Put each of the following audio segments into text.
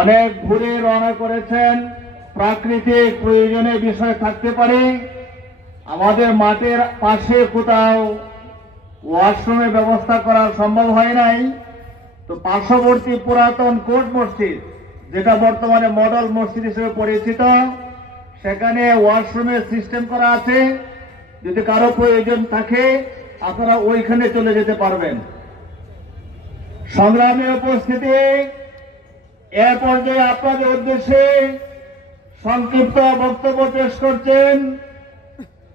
অনেক ঘুরে রওনা করেছেন। প্রাকৃতিক প্রয়োজনে বিষয় থাকতে পারে, আমাদের মাঠের পাশে কোথাও ওয়াশরুমের ব্যবস্থা করা সম্ভব হয় নাই, তো পার্শ্ববর্তী পুরাতন কোট মসজিদ, যেটা বর্তমানে মডেল মসজিদ হিসেবে পরিচিত, সেখানে ওয়াশরুমের সিস্টেম করা আছে। যদি কারো প্রয়োজন থাকে আপনারা ওইখানে চলে যেতে পারবেন। সংগ্রামী উপস্থিতি, এ পর্যায়ে আপনাদের উদ্দেশ্যে সংক্ষিপ্ত বক্তব্য পেশ করছেন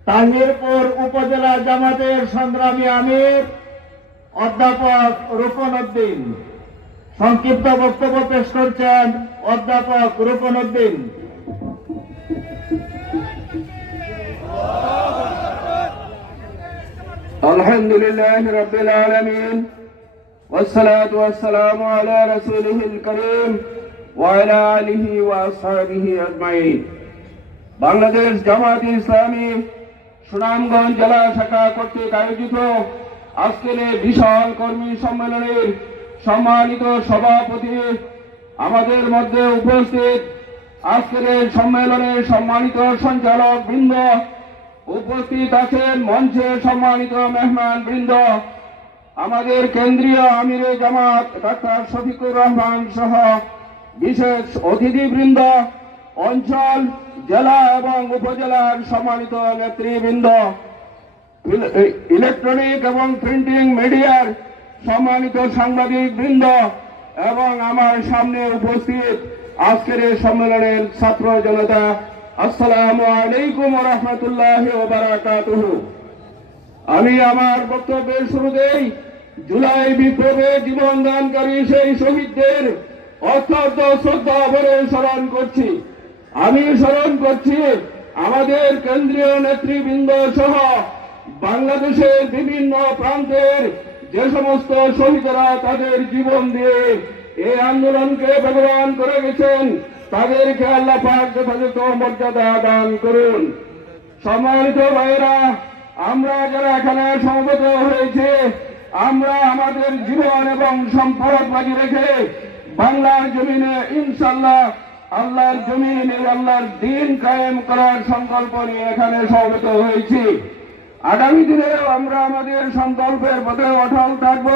তাহিরপুর উপজেলা জামাতের সংগ্রামী আমির অধ্যাপক রুকন উদ্দিন। সংক্ষিপ্ত বক্তব্য পেশ করছেন অধ্যাপক রুকন উদ্দিন। আলহামদুলিল্লাহ রাব্বিল আলামিন ওয়াসসালাতু ওয়াসসালামু আলা রাসূলিহিল কারীম ওয়া আলা আলিহি ওয়া আসহাবিহি আজমাইন। বাংলাদেশ জামাত ইসলামী সুনামগঞ্জ জেলা শাখা কর্তৃক আয়োজিত আজকের এই বিশাল কর্মী সম্মেলনের সম্মানিত সভাপতি, আমাদের মধ্যে উপস্থিত আজকের এই সম্মেলনের সম্মানিত সঞ্চালক বৃন্দ, উপস্থিত আছেন মঞ্চে সম্মানিত মেহমান বৃন্দ, আমাদের কেন্দ্রীয় আমিরে জামাত ডাক্তার শফিকুর রহমান সহ বিশেষ অতিথিবৃন্দ, অঞ্চল, জেলা এবং উপজেলার সম্মানিত নেতৃবৃন্দ, ইলেকট্রনিক এবং প্রিন্টিং মিডিয়ার সম্মানিত সাংবাদিক বৃন্দ এবং আমার সামনে উপস্থিত আজকের এই সম্মেলনের ছাত্র জনতা, আসসালামু আলাইকুম ওয়া রাহমাতুল্লাহি ওয়া বারাকাতুহু। আমি আমার বক্তব্যের শুরুতেই জুলাই বিপ্লবে জীবন দানকারী সেই শহীদদের অত্যন্ত শ্রদ্ধা ভরে স্মরণ করছি। আমি স্মরণ করছি আমাদের কেন্দ্রীয় নেতৃবৃন্দ সহ বাংলাদেশের বিভিন্ন প্রান্তের যে সমস্ত শহীদরা তাদের জীবন দিয়ে এই আন্দোলনকে বেগবান করে গেছেন, তাদেরকে আল্লাহ পাক যথাযথ মর্যাদা দান করুন। সম্মানিত ভাইয়েরা, আমরা যারা এখানে সমবেত হয়েছে, আমরা আমাদের জীবন এবং সম্পদ বাজি রেখে বাংলার জমিনে ইনশাআল্লাহ আল্লাহর জমিনে আল্লাহর দ্বীন কায়েম করার সংকল্প নিয়ে এখানে সমবেত হয়েছি। আগামী দিনেও আমরা আমাদের সংকল্পের পথে অটল থাকবো।